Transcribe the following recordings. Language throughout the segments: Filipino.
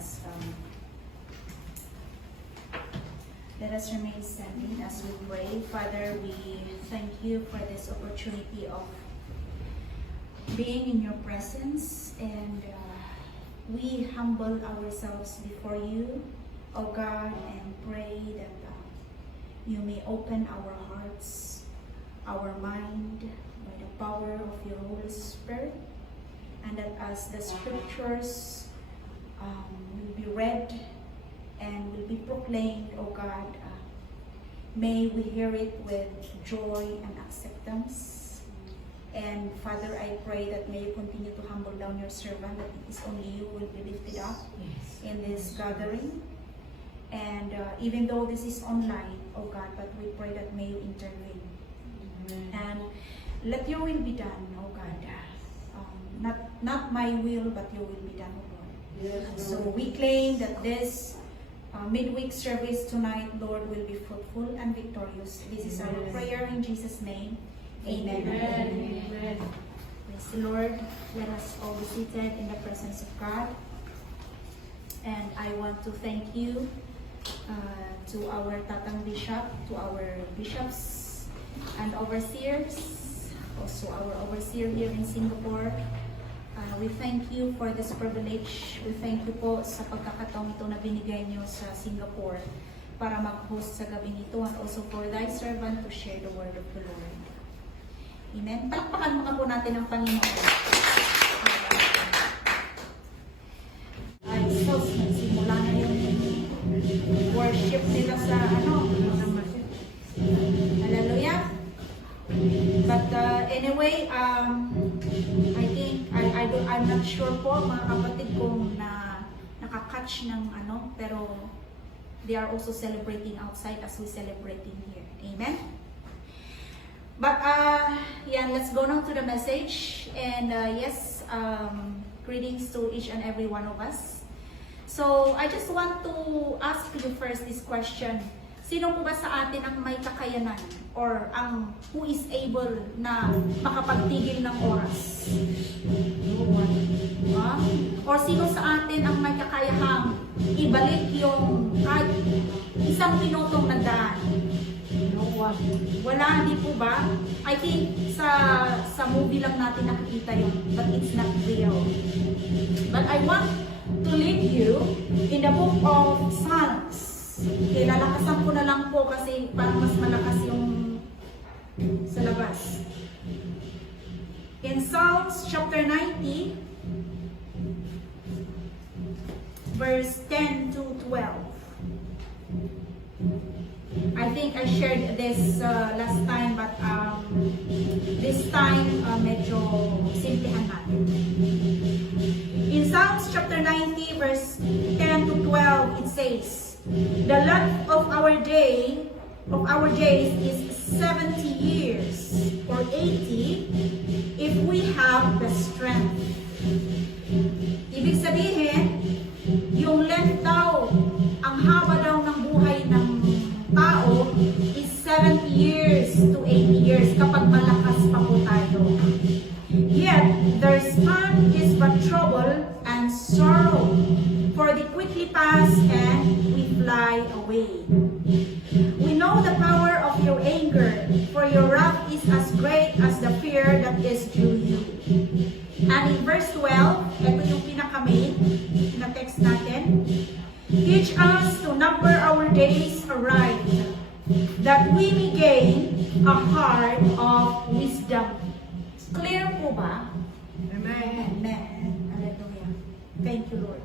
us let us remain standing as we pray. Father, we thank you for this opportunity of being in your presence, and we humble ourselves before you, O God, and pray that you may open our hearts, our mind, by the power of your Holy Spirit, and that as the scriptures will be read and will be proclaimed, O God, may we hear it with joy and acceptance. And Father, I pray that may you continue to humble down your servant, that it is only you who will be lifted up in this gathering. And even though this is online, O God, but we pray that may you intervene. And let your will be done, O God. Not my will, but your will be done, O Lord. Yes, so we claim that this midweek service tonight, Lord, will be fruitful and victorious. This is our prayer in Jesus' name. Amen. Amen. Amen. Praise the Lord. Let us all be seated in the presence of God. And I want to thank you to our Tatang Bishop, to our bishops and overseers, also our overseer here in Singapore. We thank you for this privilege. We thank you po sa pagkakataong ito na binigay nyo sa Singapore para mag-host sa gabing ito, and also for thy servant to share the word of the Lord. Amen. Palakpakan muna po natin ang Panginoon. Ay, so, nagsimula na yung worship nila sa Hallelujah. But anyway, I think, I'm not sure po mga kapatid kung nakakatch ng pero they are also celebrating outside as we celebrating here. Amen? But yeah, let's go now to the message. And yes, greetings to each and every one of us. So I just want to ask you first this question. Sino po ba sa atin ang may kakayanan or ang who is able na makapagtigil ng oras? Or sino sa atin ang may kakayahang ibalik yung kahit isang minutong nagdaan? Wala, hindi po ba? I think sa movie lang natin nakikita yun, but it's not real. But I want to lead you in the book of Psalms. Okay, lalakasan ko na lang po kasi parang mas malakas yung sa labas. In Psalms chapter 90, verse 10 to 12. I think I shared this last time, but this time medyo simplihan natin. In Psalms chapter 90, verse 10 to 12, it says, "The length of our days is 70 years or 80 if we have the strength." Ibig sabihin, yung length daw, ang haba daw ng buhay ng tao is 70 years to 80 years kapag malakas pa po tayo. Yet, their span is but trouble and sorrow, for they quickly pass and we fly away. We know the power of your anger, for your wrath is as great as the fear that is due you. And in verse 12, ito yung pinaka-main na text natin. Teach us to number our days aright, that we may gain a heart of wisdom. Clear po ba? Amen. Amen. Hallelujah. Thank you, Lord.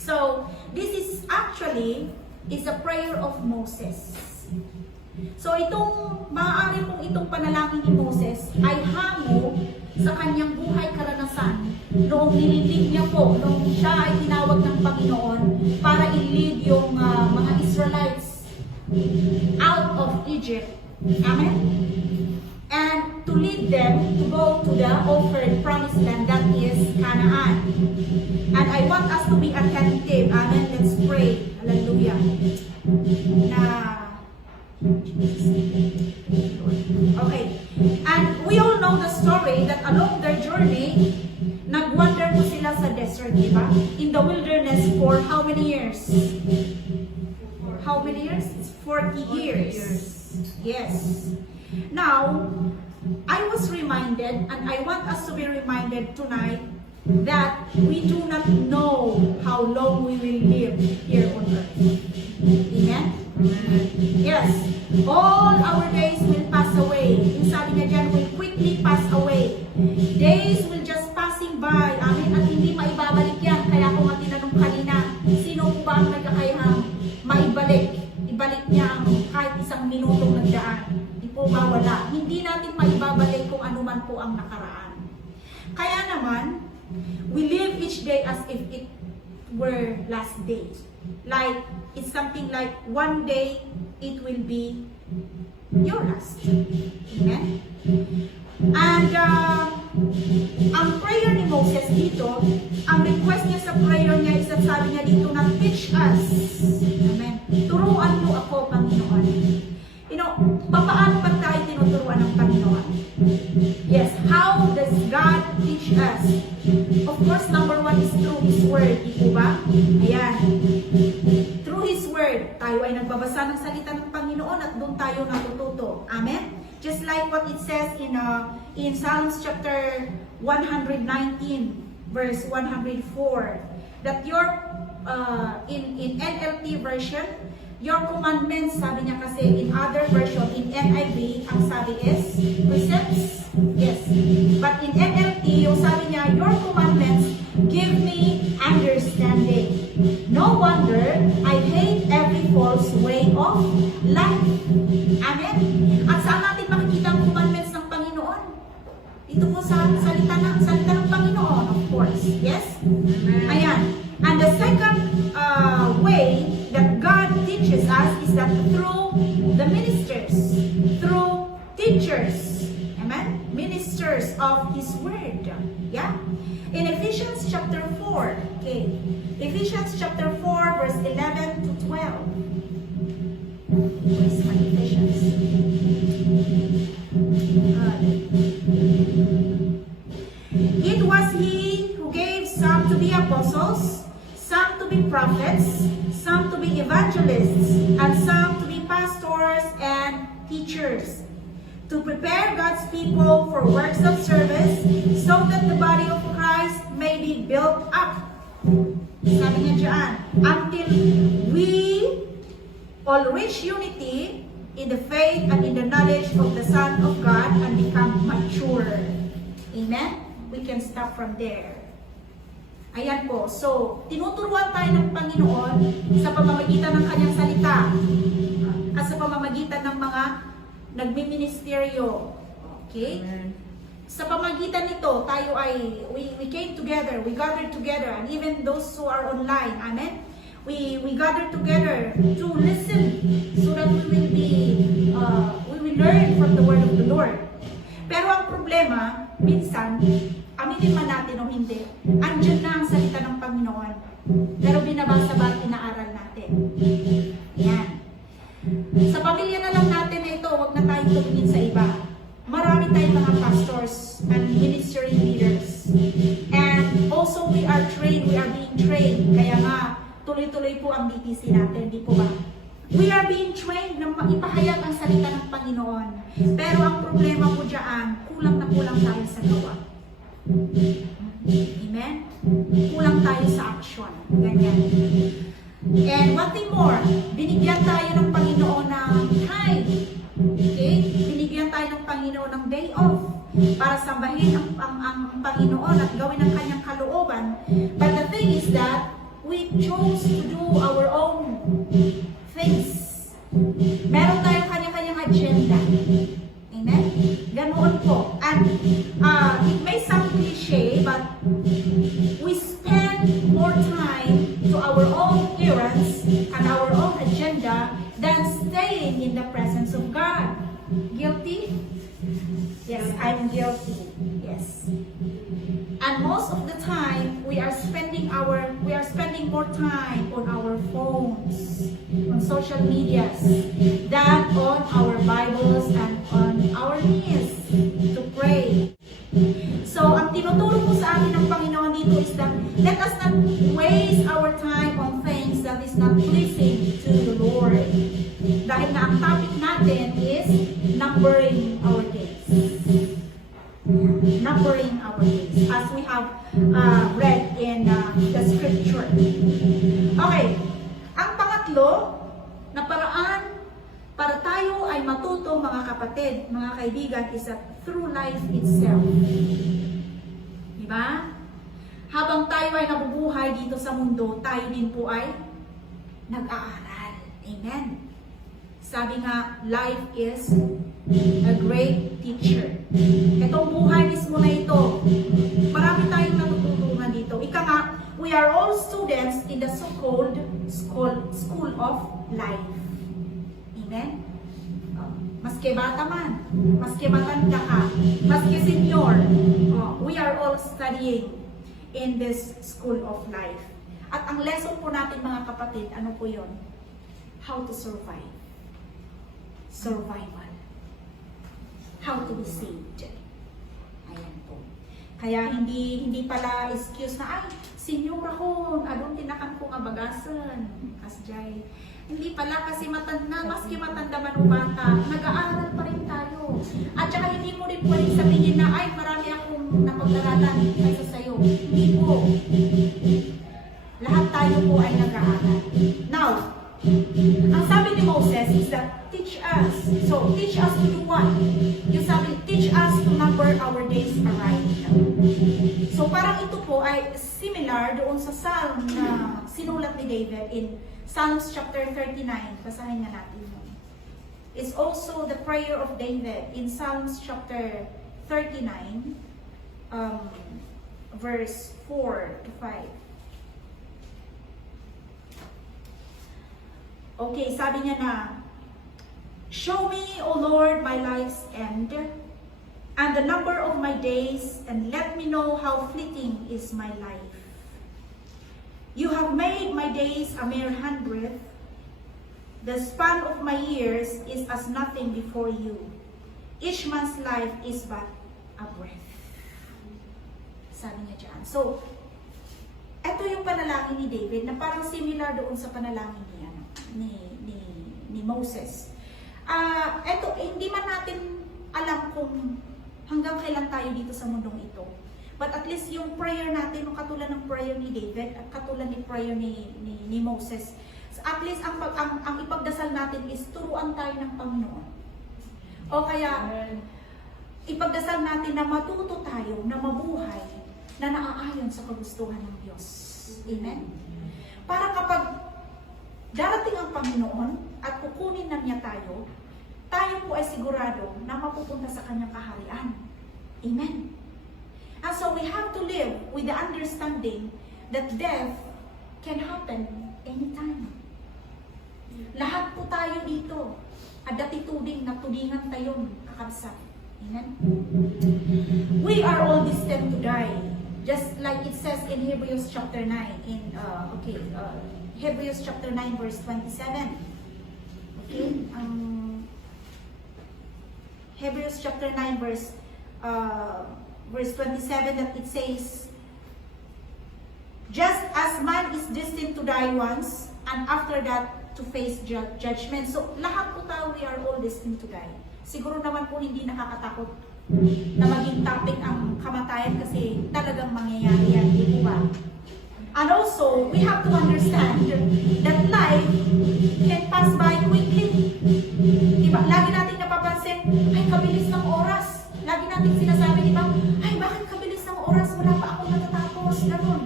So, this is actually a prayer of Moses. So, maaari pong itong panalangin ni Moses ay hango sa kanyang buhay karanasan noong nilibig niya po, noong siya ay tinawag ng Panginoon para i-lead yung mga Israelites out of Egypt. Amen? And to lead them to go to the offered promised land, that is Canaan. And I want us to be attentive. Amen? Let's pray. Hallelujah. Okay. And we all know the story that along their journey, nag-wander po sila sa desert, di ba? ba? In the wilderness for how many years? How many years? It's 40 years. Yes. Now, I was reminded, and I want us to be reminded tonight, that we do not know how long we will live here on earth. Amen? Yes. All our days will pass away. Yung sabi niya dyan, will quickly pass away. Days will just passing by. Amen? At hindi maibabalik yan. Kaya kung nga tinanong kanina, sino ba ang may kakayahang maibalik? Ibalik niya ang kahit isang minutong nagdaan. Hindi po mawala. Hindi natin maibabalik kung ano man po ang nakaraan. Kaya naman, we live each day as if it were last day. Like, it's something like one day, it will be your last. Amen? And, ang prayer ni Moses dito, ang request niya sa prayer niya is at sabi niya dito na teach us. Amen? Turuan mo ako, Panginoon. You know, paano ba tayo tinuturuan ng Panginoon? Yes, how does God teach us? Of course, number one is through His Word. Di po ba? Ayan. Through His Word, tayo ay nagbabasa ng salita ng Panginoon at doon tayo natututo. Amen? Just like what it says in Psalms chapter 119, verse 104, that your, in NLT version, your commandments, sabi niya kasi in other version, in NIV, ang sabi is precepts. Yes. But in NLT, yung sabi niya, your commandments give me understanding. No wonder I hate every false way of life. Amen? At saan natin makikita ang commandments ng Panginoon? Ito po sa salita ng Panginoon, of course. Yes? Ayan. And the second way that God teaches us is that through the ministers, through teachers, amen? Ministers of His Word. Yeah? In Ephesians chapter 4, okay? Ephesians chapter 4, verse 11 to 12. Where's my Ephesians? It was He who gave some to be apostles, some to be prophets, some to be evangelists, and some to be pastors and teachers, to prepare God's people for works of service, so that the body of Christ may be built up. Sabi niya dyan, until we all reach unity in the faith and in the knowledge of the Son of God and become mature. Amen? We can stop from there. Ayan po. So, tinuturuan tayo ng Panginoon sa pamamagitan ng Kanyang salita at sa pamamagitan ng mga nagmiministeryo. Okay? Sa pamamagitan nito, tayo ay, we came together, we gathered together, and even those who are online, amen? We gather together to listen so that we will learn from the Word of the Lord. Pero ang problema, minsan, aminin man natin o hindi, andyan na ang salita ng Panginoon. Pero binabasa ba at inaaral natin? Yan. Sa pamilya na lang natin na ito, huwag na tayong tumingin sa iba. Marami tayong mga pastors and ministry leaders. And also we are being trained. Kaya nga, tuloy-tuloy po ang DTC natin, di po ba? We are being trained na ipahayag ang salita ng Panginoon. Pero ang problema po dyan, kulang na kulang tayo sa gawa. Amen? Kulang tayo sa action. Ganyan. And one thing more, binigyan tayo ng Panginoon ng time. Okay? Binigyan tayo ng Panginoon ng day off para sambahin ang Panginoon at gawin ang kanyang kalooban. But the thing is that we chose to do our own things. Meron tayong kanya-kanyang agenda. Amen? Ganoon po. And it may sound cliche, but we spend more time to our own errands and our own agenda than staying in the presence of God. Guilty? Yes, I'm guilty. Yes. And most of the time, we are spending more time on our phones, on social medias, than on our Bibles and on our knees to pray. So, ang tinuturo po sa atin ng Panginoon dito is that let us not waste our time on things that is not pleasing to the Lord. Dahil nga ang topic natin is numbering our days. Numbering our days, as we have read in the scripture. Okay, ang pangatlo na paraan para tayo ay matuto, mga kapatid, mga kaibigan, is that through life itself. Diba? Habang tayo ay nabubuhay dito sa mundo, tayo din po ay nag-aaral. Amen. Sabi nga, life is a great teacher. Itong buhay mismo na ito, marami tayong natututunan dito. Ika nga, we are all students in the so-called school of life. Amen? Maski bata man, maski matanda ka, maski senior, we are all studying in this school of life. At ang lesson po natin, mga kapatid, ano po yun? How to survive. Survival. How to be saved. Ayan po. Kaya hindi pala excuse na, ay, senior ako, adong tinakan ko nga bagasan. Asjay. Hindi pala kasi matanda, maski matanda man o bata, nag-aaral pa rin tayo. At saka hindi mo rin pwedeng sabihin na, ay, marami akong napag-aralan kaysa sa'yo. Hindi po. Lahat tayo po ay nag-aaral. Now, ang sabi ni Moses is that, teach us. So, teach us to do what? Yung sabi, teach us to number our days aright. So, parang ito po ay similar doon sa psalm na sinulat ni David in Psalms chapter 39. Basahin nga natin yun. It's also the prayer of David in Psalms chapter 39, verse 4 to 5. Okay, sabi niya na, show me, O Lord, my life's end, and the number of my days, and let me know how fleeting is my life. You have made my days a mere handbreadth. The span of my years is as nothing before you. Each man's life is but a breath. Sabi niya dyan. So, ito yung panalangin ni David na parang similar doon sa panalangin ni Moses. Ito, hindi man natin alam kung hanggang kailan tayo dito sa mundong ito. But at least yung prayer natin, yung katulad ng prayer ni David at katulad ng prayer ni Moses, at least ang ipagdasal natin is turuan tayo ng Panginoon. O kaya, ipagdasal natin na matuto tayo, na mabuhay, na naaayon sa kagustuhan ng Diyos. Amen? Para kapag darating ang Panginoon at kukunin na niya tayo po ay sigurado na mapupunta sa kanyang kaharian. Amen? And so we have to live with the understanding that death can happen anytime. Lahat po tayo dito, adatituding na tudingan tayong kakabsat. Amen? We are all destined to die. Just like it says in Hebrews chapter 9, Hebrews chapter 9 verse 27. Okay? Hebrews chapter 9 verse 27, that it says, just as man is destined to die once, and after that, to face judgment. So, lahat po tayo, we are all destined to die. Siguro naman po hindi nakakatakot na maging topic ang kamatayan kasi talagang mangyayari yan, di po ba? And also, we have to understand that life can pass by quickly. Diba? Lagi natin napapansin, ay, kabilis ng oras. Lagi natin sinasabi, diba? Ay, bakit kabilis ng oras? Wala pa ako natatapos. Ganun.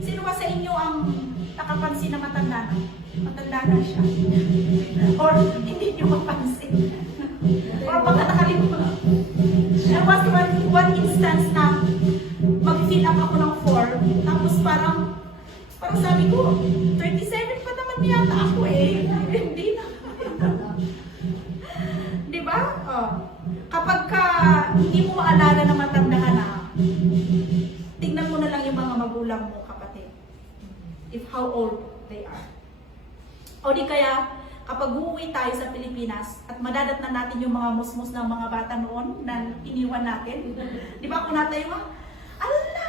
Sino ba sa inyo ang nakapansin na matanda na? Matanda na siya. Or hindi nyo mapansin. Or baka nakalimutan. There was one instance na mag-fill up ako ng form, tapos parang sabi ko, 37 pa naman yata ako eh. Hindi na. Diba? Kapag hindi mo maalala na matanda ka na, tignan mo na lang yung mga magulang mo, kapatid. If how old they are. O di kaya, kapag uuwi tayo sa Pilipinas at madadatnan natin yung mga musmus ng mga bata noon na iniwan natin. Di ba kung natayo nga? Ala!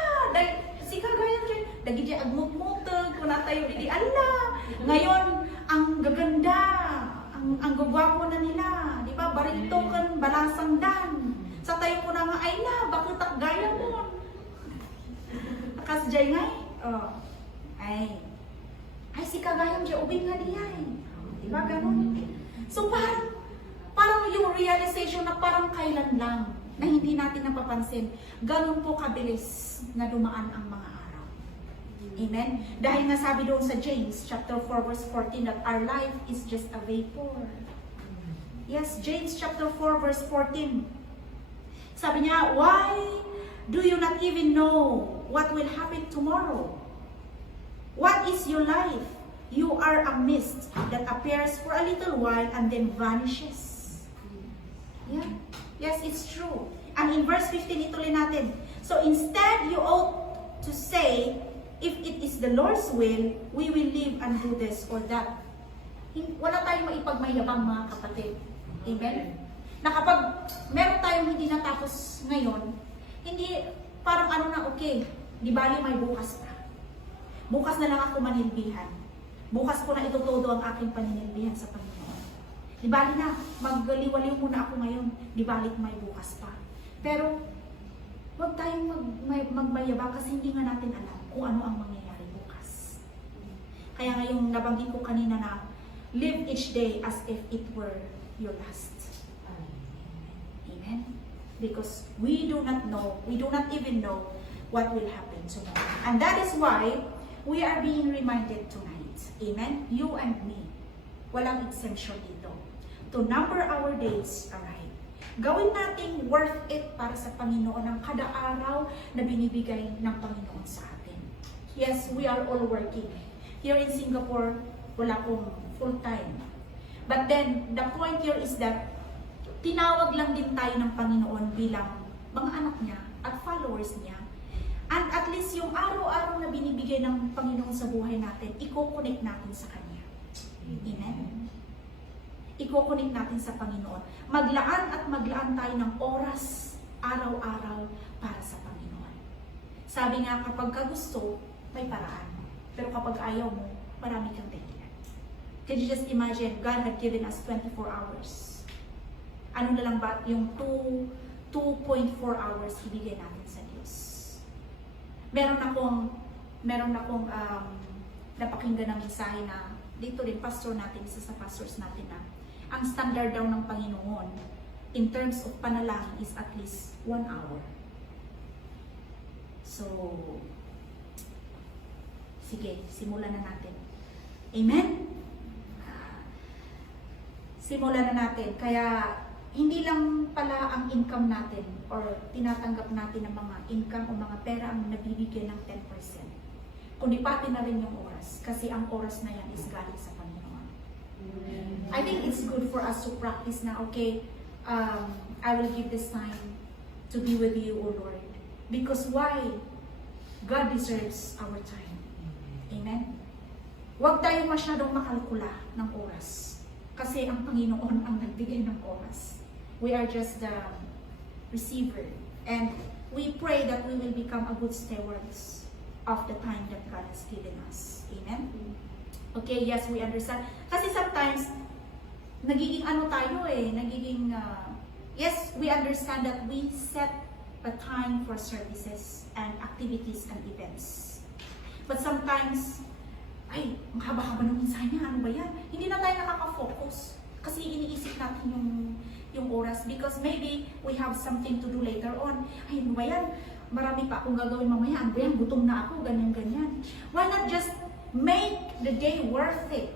Si kagayan dyan, dagi dyan agmugmutag, kung natayo dili, ala! Ngayon, ang gaganda, ang gagwapo na nila, di ba? Barito kan balasang dan. Sa tayo ko na nga, ay na, bakit tak gaya mo? Akas dyan nga ay si kagayang dyan, ubing nga niya di ba ganun? So parang yung realization na parang kailan lang, na hindi natin napapansin, ganun po kabilis na dumaan ang mga araw. Amen? Dahil nga sabi doon sa James chapter 4 verse 14 that our life is just a vapor. Yes, James chapter 4 verse 14. Sabi niya, why do you not even know what will happen tomorrow? What is your life? You are a mist that appears for a little while and then vanishes. Yeah. Yes, it's true. And in verse 15, ituloy natin. So instead, you ought to say, if it is the Lord's will, we will live and do this or that. Wala tayong maipagmayabang, mga kapatid. Amen? Na kapag meron tayong hindi natapos ngayon, hindi parang ano na, okay, di bali may bukas pa. Bukas na lang ako manilbihan. Bukas ko na itutudo ang aking paninilbihan sa Panginoon. Di bali na, maggaliwaliw muna ako ngayon. Di balik may bukas pa. Pero, huwag tayong magmayabang kasi hindi nga natin alam kung ano ang mangyayari bukas. Kaya ngayong nabanggit ko kanina na, live each day as if it were your last. Amen? Because we do not even know what will happen tomorrow. And that is why we are being reminded tonight. Amen? You and me. Walang exemption dito. To number our days aright. Gawin nating worth it para sa Panginoon ang kada araw na binibigay ng Panginoon sa atin. Yes, we are all working. Here in Singapore, wala pong full-time. But then, the point here is that tinawag lang din tayo ng Panginoon bilang mga anak niya at followers niya. And at least yung araw-araw na binibigay ng Panginoon sa buhay natin, i-connect natin sa Kanya. Amen? I-connect natin sa Panginoon. Maglaan at maglaan tayo ng oras, araw-araw, para sa Panginoon. Sabi nga, kapag ka gusto, may paraan. Pero kapag ayaw mo, marami kang dahilan. Can you just imagine, God had given us 24 hours. Ano na lang ba yung 2.4 hours ibigay natin sa Diyos? Meron akong napakinggan ng mensahe na dito rin, pastor natin, isa sa pastors natin na ang standard daw ng Panginoon in terms of panalangin is at least 1 hour. So, sige, simulan na natin. Amen? Simulan na natin. Kaya, hindi lang pala ang income natin or tinatanggap natin ng mga income o mga pera ang nabibigyan ng 10%. Kundi pati na rin yung oras. Kasi ang oras na yan is galing sa Panginoon. I think it's good for us to practice na, okay, I will give this time to be with you, O Lord. Because why? God deserves our time. Amen? Huwag tayong masyadong makalkula ng oras. Kasi ang Panginoon ang nagbigay ng oras. We are just the receiver. And we pray that we will become a good stewards of the time that God has given us. Amen? Okay, yes, we understand. Kasi sometimes, nagiging yes, we understand that we set a time for services and activities and events. But sometimes, ay, ang haba-haba ng mensahe niya, ano ba yan? Hindi na tayo nakaka-focus. Kasi iniisip natin yung oras. Because maybe we have something to do later on. Ay, ano ba yan? Marami pa akong gagawin mamaya. Ano ba yan? Gutom na ako, ganyan-ganyan. Why not just make the day worth it?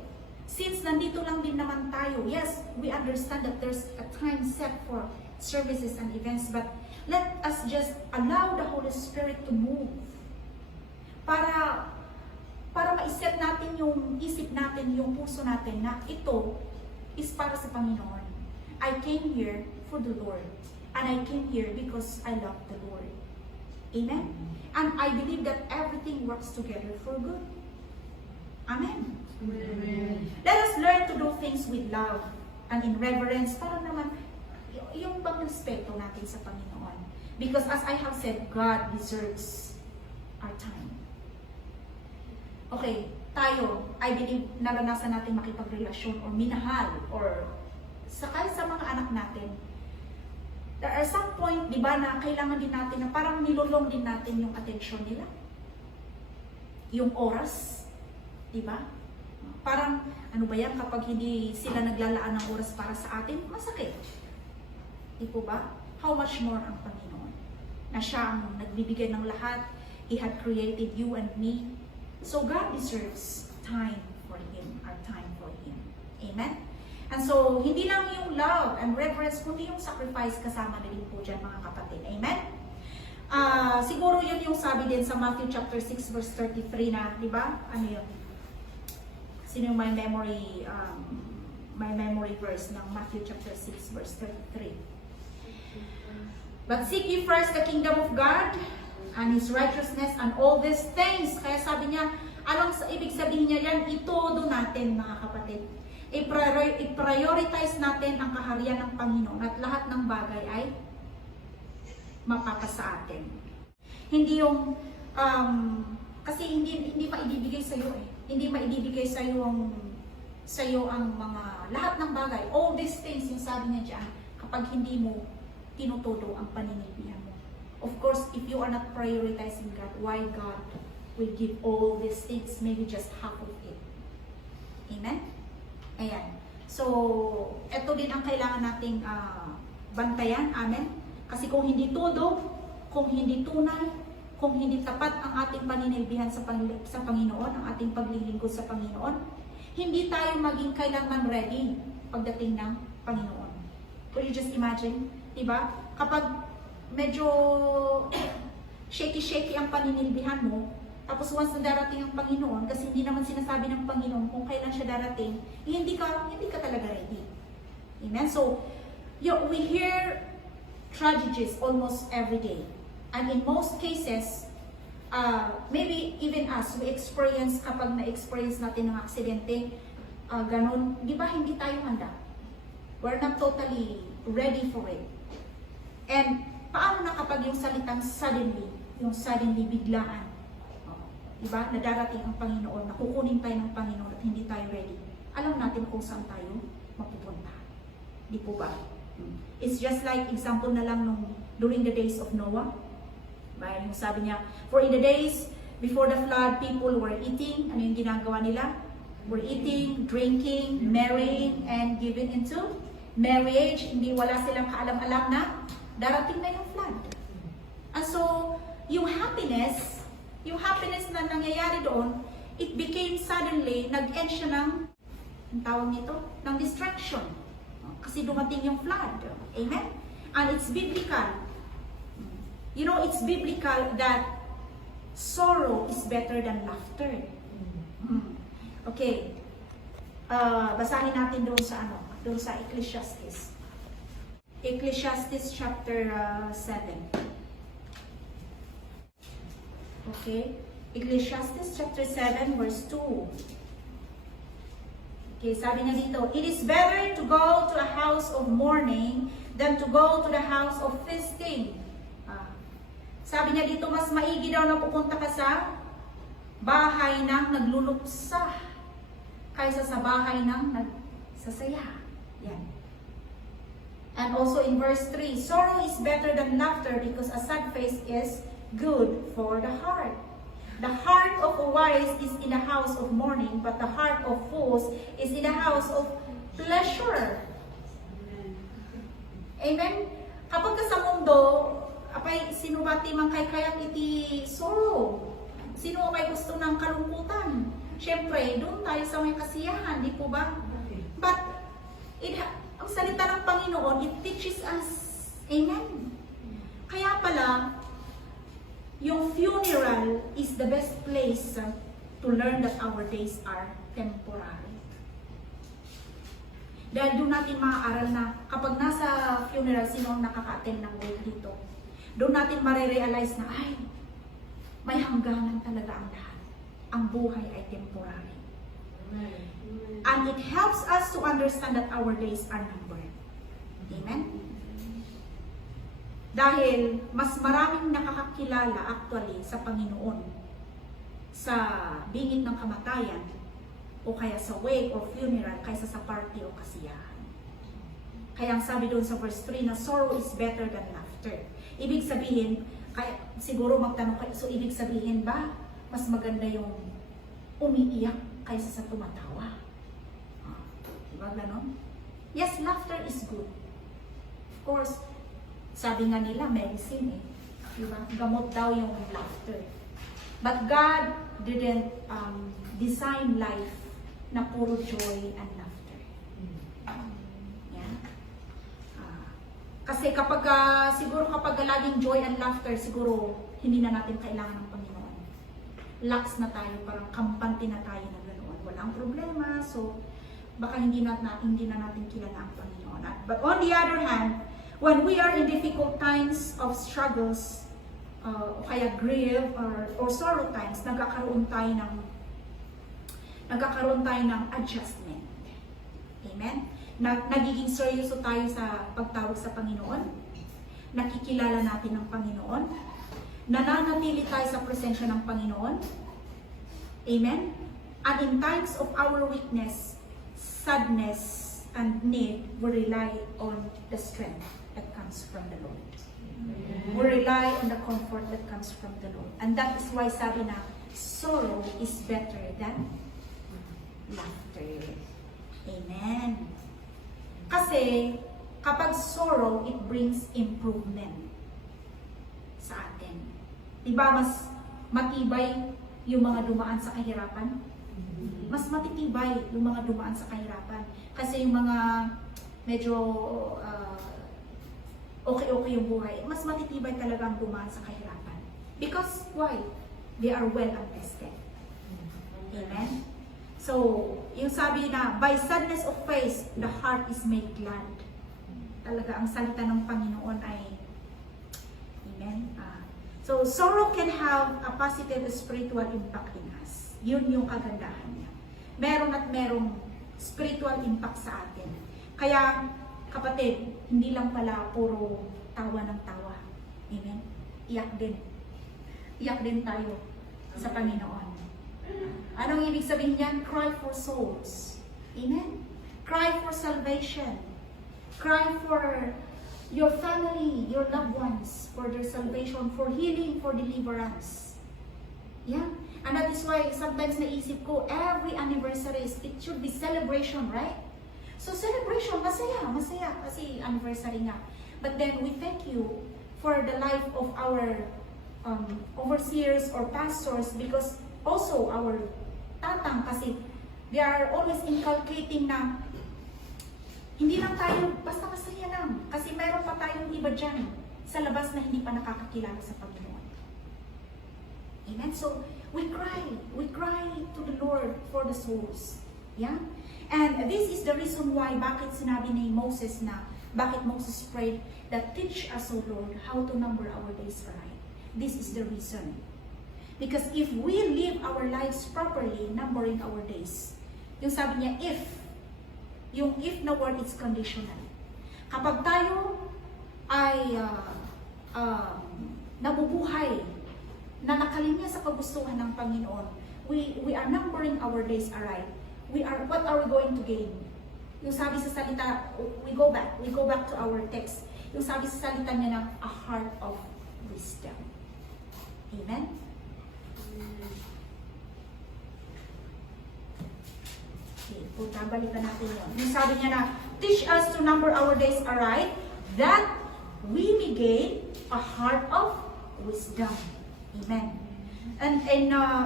Since nandito lang din naman tayo, yes, we understand that there's a time set for services and events, but let us just allow the Holy Spirit to move. Para ma-set natin yung isip natin, yung puso natin na ito is para sa Panginoon. I came here for the Lord. And I came here because I love the Lord. Amen? And I believe that everything works together for good. Amen. Amen. Let us learn to do things with love and in reverence para naman yung bang respeto natin sa Panginoon. Because as I have said, God deserves our time. Okay, tayo, I believe, naranasan natin makipagrelasyon or minahal or sakay sa mga anak natin. There are some point, di ba, na kailangan din natin na parang nilulong din natin yung attention nila. Yung oras, di ba? Parang, ano ba yan, kapag hindi sila naglalaan ng oras para sa atin, masakit. Di po ba? How much more ang Panginoon? Na siya ang nagbibigay ng lahat. He had created you and me. So God deserves time for Him, our time for Him. Amen? And so, hindi lang yung love and reverence, kundi yung sacrifice kasama na din po dyan, mga kapatid. Amen? Siguro yun yung sabi din sa Matthew chapter 6 verse 33 na, di ba? Ano yun? Sino yung my memory verse ng Matthew chapter 6 verse 33? But seek ye first the kingdom of God and His righteousness and all these things. Kaya sabi niya, anong ibig sabihin niya yan? Itodo natin, mga kapatid. I-prioritize natin ang kaharian ng Panginoon at lahat ng bagay ay mapapasa atin. Hindi yung, kasi hindi maibibigay sa iyo eh. Hindi maibibigay sa iyo ang mga lahat ng bagay. All these things, yung sabi niya dyan, kapag hindi mo tinutudo ang paninilbihan mo. Of course, if you are not prioritizing God, why God will give all these things, maybe just half of it. Amen? Ayan. So, ito din ang kailangan nating bantayan. Amen? Kasi kung hindi todo, kung hindi tunay, kung hindi tapat ang ating paninilbihan sa Panginoon, ang ating paglilingkod sa Panginoon, hindi tayo maging kailanman ready pagdating ng Panginoon. Could you just imagine? Diba? Kapag medyo shaky-shaky ang paninilbihan mo, tapos once na darating ang Panginoon, kasi hindi naman sinasabi ng Panginoon kung kailan siya darating, hindi ka talaga ready. Amen? So, we hear tragedies almost every day. And in most cases, maybe even us, we experience, kapag na-experience natin ng aksidente, ganun, di ba hindi tayo handa? We're not totally ready for it. And paano na kapag yung salitang suddenly, biglaan, di ba, na darating ang Panginoon, nakukunin tayo ng Panginoon at hindi tayo ready. Alam natin kung saan tayo mapupunta. Di po ba? It's just like example na lang during the days of Noah. Yung sabi niya, for in the days before the flood, people were eating. Ano yung ginagawa nila? Were eating, drinking, marrying, and giving into marriage. Hindi wala silang kaalam-alam na darating na yung flood. And so, yung happiness na nangyayari doon, it became suddenly, nag-end siya ng, ang tawag nito, ng distraction. Kasi dumating yung flood. Amen? And it's biblical. You know, it's biblical that sorrow is better than laughter. Okay. Basahin natin doon sa Ecclesiastes. Ecclesiastes chapter 7. Okay. Ecclesiastes chapter 7 verse 2. Okay, sabi niya dito, it is better to go to a house of mourning than to go to the house of feasting. Sabi niya dito, mas maigi daw na pupunta ka sa bahay ng nagluluksa kaysa sa bahay ng nagsasaya. Yan. And also in verse 3, sorrow is better than laughter because a sad face is good for the heart. The heart of a wise is in the house of mourning, but the heart of fools is in the house of pleasure. Amen? Kapag sa mundo, apay, sino ba timang kayat iti sorrow? Sino may gusto ng kalungkutan? Siyempre, doon tayo sa may kasiyahan, di po ba? But, ang salita ng Panginoon, it teaches us. Amen? Kaya pala, yung funeral is the best place to learn that our days are temporary. Dahil doon natin maaaral na kapag nasa funeral, sino ang nakaka-attend ng wake dito? Doon natin marirealize na, ay, may hangganan talaga ang lahat. Ang buhay ay temporary. And it helps us to understand that our days are numbered. Amen? Dahil mas maraming nakakakilala actually sa Panginoon sa bingit ng kamatayan o kaya sa wake or funeral kaysa sa party o kasiyahan. Kaya ang sabi doon sa verse 3 na sorrow is better than laughter. Ibig sabihin, kaya siguro magtanong kayo, so ibig sabihin ba mas maganda yung umiiyak kaysa sa tumatawa? Diba ganon? Yes, laughter is good. Of course, sabi nga nila, medicine eh. Diba? Gamot daw yung laughter. But God didn't design life na puro joy and laughter. Yeah? Kasi kapag, siguro kapag laging joy and laughter, siguro hindi na natin kailangan ng Panginoon. Lax na tayo, parang kampante na tayo na ganoon. Walang problema, so baka hindi na natin kilala ang Panginoon. But on the other hand, when we are in difficult times of struggles, kaya grief or sorrow times, nagkakaroon tayo ng adjustment. Amen? Nagiging seryoso tayo sa pagtawag sa Panginoon. Nakikilala natin ang Panginoon. Nananatili tayo sa presensya ng Panginoon. Amen? And in times of our weakness, sadness, and need, we rely on the strength that comes from the Lord. Amen. We rely on the comfort that comes from the Lord. And that is why sabi na, sorrow is better than laughter. Amen. Kasi, kapag sorrow, it brings improvement sa atin. Diba mas matibay yung mga dumaan sa kahirapan? Mas matitibay yung mga dumaan sa kahirapan. Kasi yung mga medyo okay yung buhay, mas matitibay talaga ang dumaan sa kahirapan. Because, why? They are well attested. Amen? So, yung sabi na, by sadness of face, the heart is made glad. Talaga, ang salita ng Panginoon ay, amen? So, sorrow can have a positive spiritual impact in us. Yun yung kagandahan niya. Meron at merong spiritual impact sa atin. Kaya, kapatid, hindi lang pala puro tawa ng tawa. Amen? Iyak din. Iyak din tayo sa Panginoon. Anong ibig sabihin niyan? Cry for souls. Amen? Cry for salvation. Cry for your family, your loved ones, for their salvation, for healing, for deliverance. Yeah? And that is why sometimes naisip ko, every anniversary, it should be celebration, right? So celebration, masaya, kasi anniversary nga. But then we thank you for the life of our overseers or pastors, because also our tatang, kasi they are always inculcating na hindi lang tayo basta masaya lang, kasi meron pa tayong iba dyan sa labas na hindi pa nakakakilala sa Panginoon. Amen? So we cry to the Lord for the souls. Yeah? And this is the reason why bakit sinabi ni Moses na, bakit Moses prayed that teach us, O Lord, how to number our days right. This is the reason. Because if we live our lives properly, numbering our days, yung sabi niya, yung if na word is conditional. Kapag tayo ay nabubuhay, na nakalinya sa kagustuhan ng Panginoon, we are numbering our days aright. What are we going to gain? Yung sabi sa salita, we go back to our text. Yung sabi sa salita niya ng a heart of wisdom. Amen? Okay, puta, balikan natin yun. Yung sabi niya na, teach us to number our days aright, that we may gain a heart of wisdom. Amen. And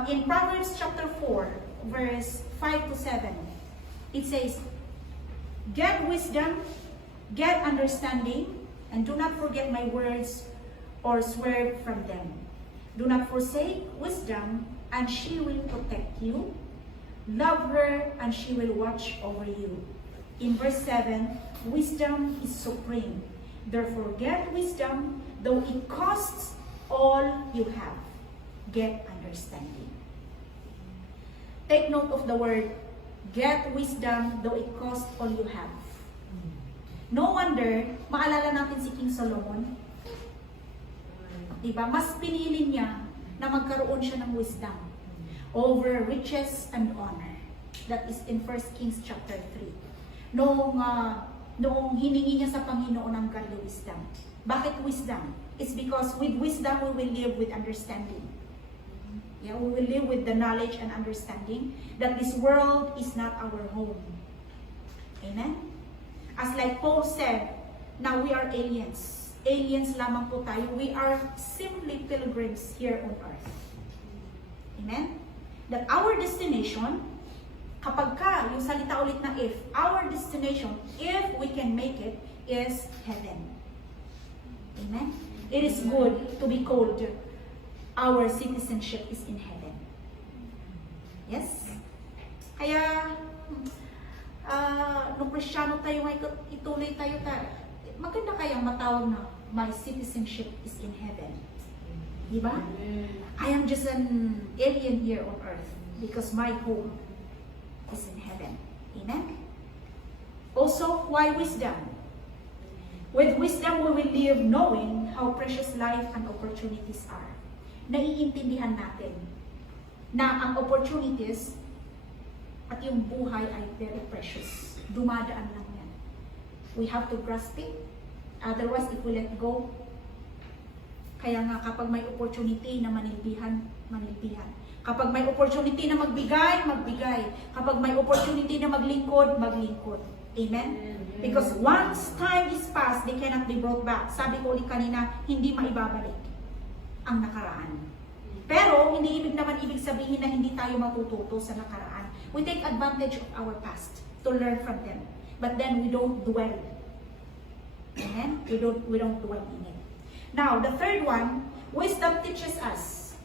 in Proverbs chapter 4, verse 5 to 7, it says, get wisdom, get understanding, and do not forget my words or swerve from them. Do not forsake wisdom, and she will protect you. Love her, and she will watch over you. In verse 7, wisdom is supreme. Therefore, get wisdom, though it costs all you have. Get understanding. Take note of the word Get wisdom though it cost all you have. No wonder, maalala natin si King Solomon. Diba? Mas pinili niya na magkaroon siya ng wisdom over riches and honor. That is in 1 Kings chapter 3. Noong hiningi niya sa Panginoon ang godly wisdom. Bakit wisdom? It's because with wisdom we will live with understanding. Yeah, we will live with the knowledge and understanding that this world is not our home. Amen? As like Paul said, now we are aliens. Aliens lamang po tayo. We are simply pilgrims here on earth. Amen? That our destination, kapag ka, yung salita ulit na if, our destination, if we can make it, is heaven. Amen? It is good to be called, our citizenship is in heaven. Yes? Kaya, nung Kristiyano tayo, ituloy tayo, maganda kayang matawag na, my citizenship is in heaven. Diba? I am just an alien here on earth because my home is in heaven. Amen? Also, why wisdom? With wisdom, we will live knowing how precious life and opportunities are. Naiintindihan natin na ang opportunities at yung buhay ay very precious. Dumadaan lang yan. We have to grasp it. Otherwise, if we let go, kaya nga kapag may opportunity na manilbihan, manilbihan. Kapag may opportunity na magbigay, magbigay. Kapag may opportunity na maglingkod, maglingkod. Amen? Because once time is passed, they cannot be brought back. Sabi ko ulit kanina, hindi maibabalik ang nakaraan. Pero, hindi ibig sabihin na hindi tayo matututo sa nakaraan. We take advantage of our past to learn from them. But then, we don't dwell. Amen? We don't dwell in it. Now, the third one, wisdom teaches us.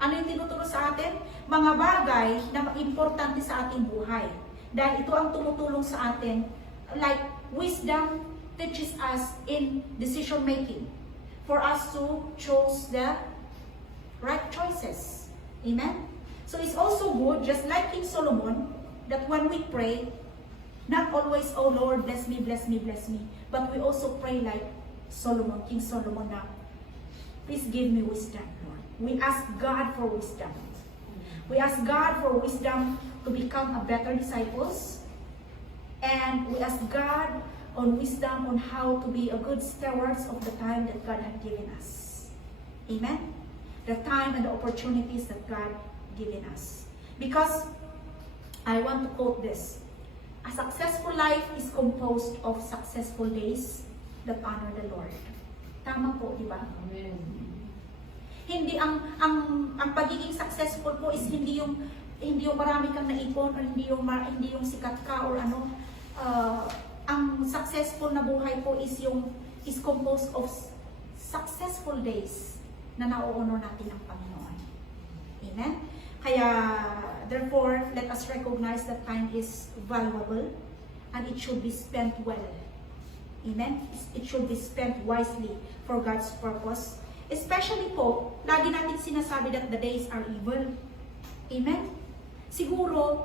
Ano yung tinuturo sa atin? Mga bagay na importante sa ating buhay. Dahil ito ang tumutulong sa atin, like wisdom teaches us in decision making for us to choose the right choices. Amen? So it's also good, just like King Solomon, that when we pray, not always, oh Lord, bless me, bless me, bless me. But we also pray like Solomon, King Solomon, na, please give me wisdom, Lord. We ask God for wisdom. We ask God for wisdom to become a better disciples. And we ask God on wisdom on how to be a good stewards of the time that God had given us. Amen? The time and the opportunities that God given us. Because, I want to quote this. A successful life is composed of successful days that honor the Lord. Tama po, di ba? Amen. Hindi ang pagiging successful po is hindi yung marami kang naipon or hindi yung sikat ka or ano. Ang successful na buhay po is composed of successful days na nauunor natin ang Panginoon. Amen? Kaya, therefore, let us recognize that time is valuable and it should be spent well. Amen? It should be spent wisely for God's purpose. Especially po, lagi natin sinasabi that the days are evil. Amen? Siguro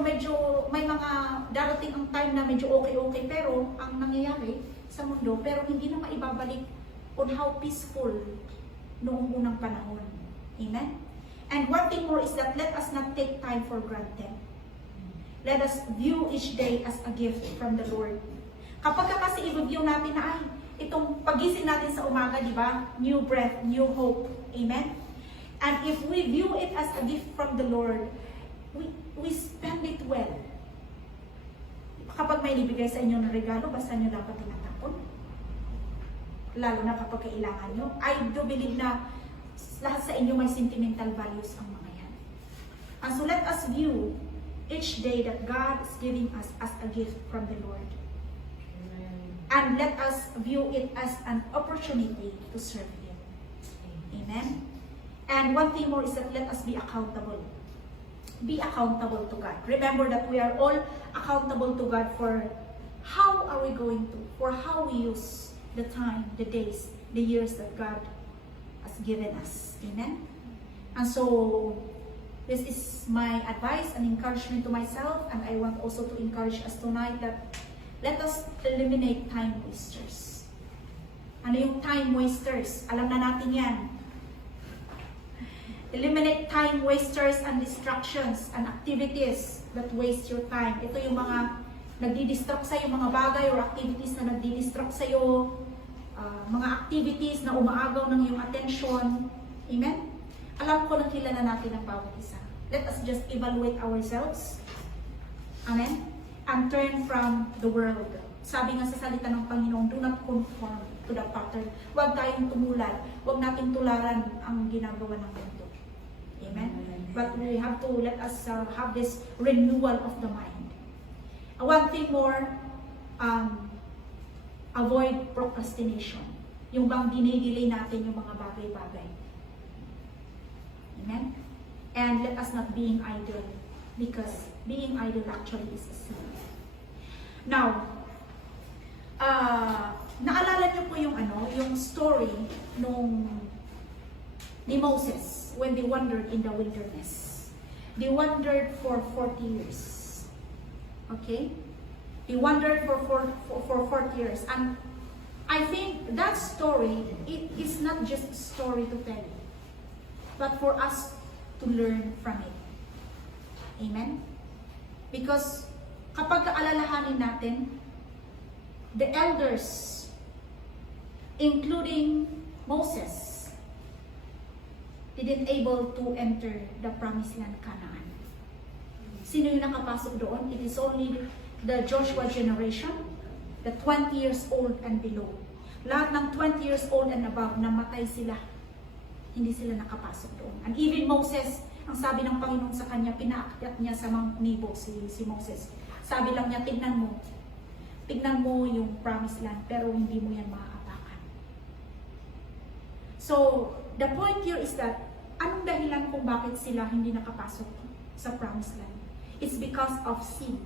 medyo may mga darating ang time na medyo okay, pero ang nangyayari sa mundo, pero hindi na maibabalik on how peaceful noong unang panahon. Amen? And one thing more is that let us not take time for granted. Let us view each day as a gift from the Lord. Kapag kasi i-review natin na, itong pagising natin sa umaga, di ba? New breath, new hope. Amen? And if we view it as a gift from the Lord, we spend it well. Kapag may ibigay sa inyo ng regalo, basta nyo dapat tinatapon. Lalo na kapag kailangan nyo. I do believe na lahat sa inyo may sentimental values ang mga yan. And so let us view each day that God is giving us as a gift from the Lord. Amen. And let us view it as an opportunity to serve Him. Amen? And one thing more is that let us be accountable. Be accountable to God. Remember that we are all accountable to God for how are we going to, for how we use the time, the days, the years that God has given us. Amen? And so, This is my advice and encouragement to myself, and I want also to encourage us tonight that let us eliminate time wasters. Ano yung time wasters? Alam na natin yan. Eliminate time wasters and distractions and activities that waste your time. Ito yung mga nagdi-distract sa'yo, mga bagay or activities na nagdi-distract sa'yo, mga activities na umaagaw ng iyong attention. Amen? Alam ko na kilala natin ang bawat isa. Let us just evaluate ourselves. Amen? And turn from the world. Sabi nga sa salita ng Panginoon, do not conform to the pattern. Huwag tayong tumulad. Huwag natin tularan ang ginagawa ng mundo. Amen? But we have to let us have this renewal of the mind. One thing more, avoid procrastination. Yung bang dinay-delay natin yung mga bagay-bagay. Amen? And let us not being idle, because being idle actually is a sin. Now, naalala niyo po yung story ni Moses when they wandered in the wilderness. They wandered for 40 years. Okay? They wandered for 40 years. And I think that story, it is not just a story to tell, but for us to learn from it. Amen? Because kapag kaalalahanin natin, the elders, including Moses, didn't able to enter the promised land Canaan. Sino yung nakapasok doon? It is only the Joshua generation, the 20 years old and below. Lahat ng 20 years old and above, namatay sila. Hindi sila nakapasok doon. And even Moses, ang sabi ng Panginoon sa kanya, pinaakyat niya sa Mount Nebo si Moses. Sabi lang niya, tignan mo yung promised land, pero hindi mo yan makakapakan. So, the point here is that, anong dahilan kung bakit sila hindi nakapasok sa promised land? It's because of sin,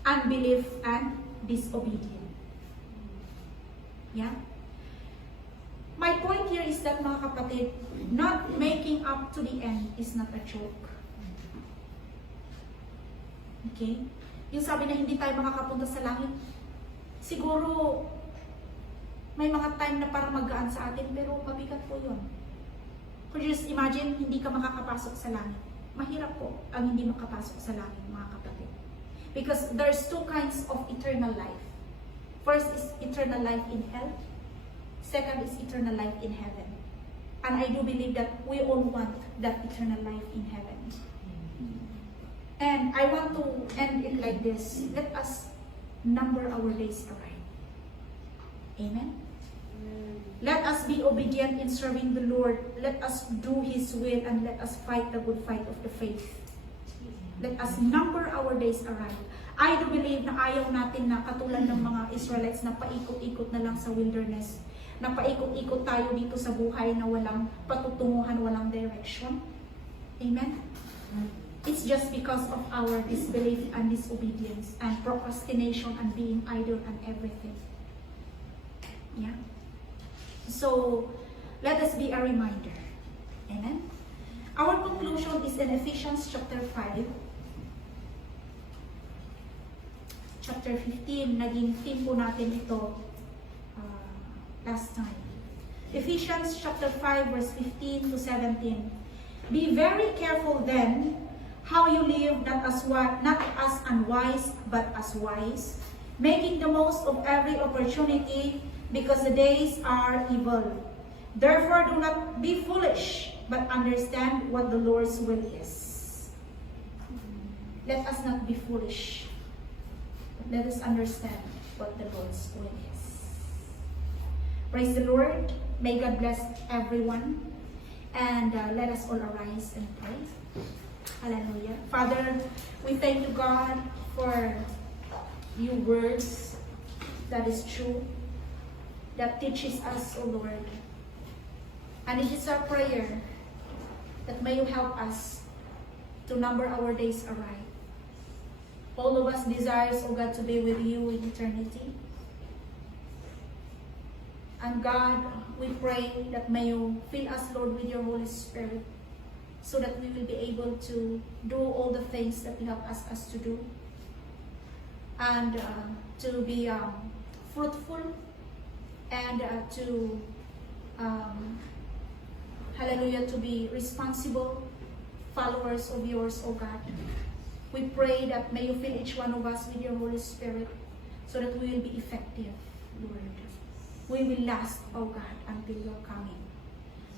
unbelief, and disobedience. Yeah? My point here is that, mga kapatid, not making up to the end is not a joke. Okay? Yung sabi na hindi tayo makakapunta sa langit, siguro may mga time na parang magaan sa atin, pero mabigat po yun. Could you just imagine, hindi ka makakapasok sa langit? Mahirap po ang hindi makapasok sa langit, mga kapatid. Because there's two kinds of eternal life. First is eternal life in hell. Second is eternal life in heaven. And I do believe that we all want that eternal life in heaven. And I want to end it like this. Let us number our days aright. Amen? Let us be obedient in serving the Lord. Let us do His will, and let us fight the good fight of the faith. Let us number our days aright. I do believe na ayaw natin na katulad ng mga Israelites na paikot-ikot na lang sa wilderness. Na paikot-ikot tayo dito sa buhay na walang patutunguhan, walang direction. Amen? It's just because of our disbelief and disobedience and procrastination and being idle and everything. Yeah? So, let us be a reminder. Amen? Our conclusion is in Ephesians chapter 5. Chapter 15, naging theme po natin ito last time. Ephesians chapter 5 verse 15 to 17. Be very careful then how you live, not as unwise, but as wise, making the most of every opportunity, because the days are evil. Therefore do not be foolish, but understand what the Lord's will is. Let us not be foolish, but let us understand what the Lord's will is. Praise the Lord. May God bless everyone. And let us all arise and pray. Hallelujah. Father, we thank you, God, for your words that is true, that teaches us, O Lord. And it is our prayer that may you help us to number our days aright. All of us desires, O God, to be with you in eternity. And God, we pray that may you fill us, Lord, with your Holy Spirit. so that we will be able to do all the things that you have asked us to do, and to be fruitful, and to hallelujah, to be responsible followers of yours, O God. We pray that may you fill each one of us with your Holy Spirit, so that we will be effective, Lord. We will last, O God, until your coming.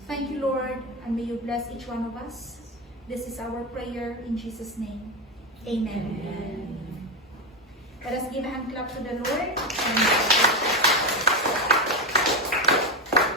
Thank you, Lord, and may you bless each one of us. This is our prayer in Jesus' name. Amen. Amen. Let us give a hand clap to the Lord. And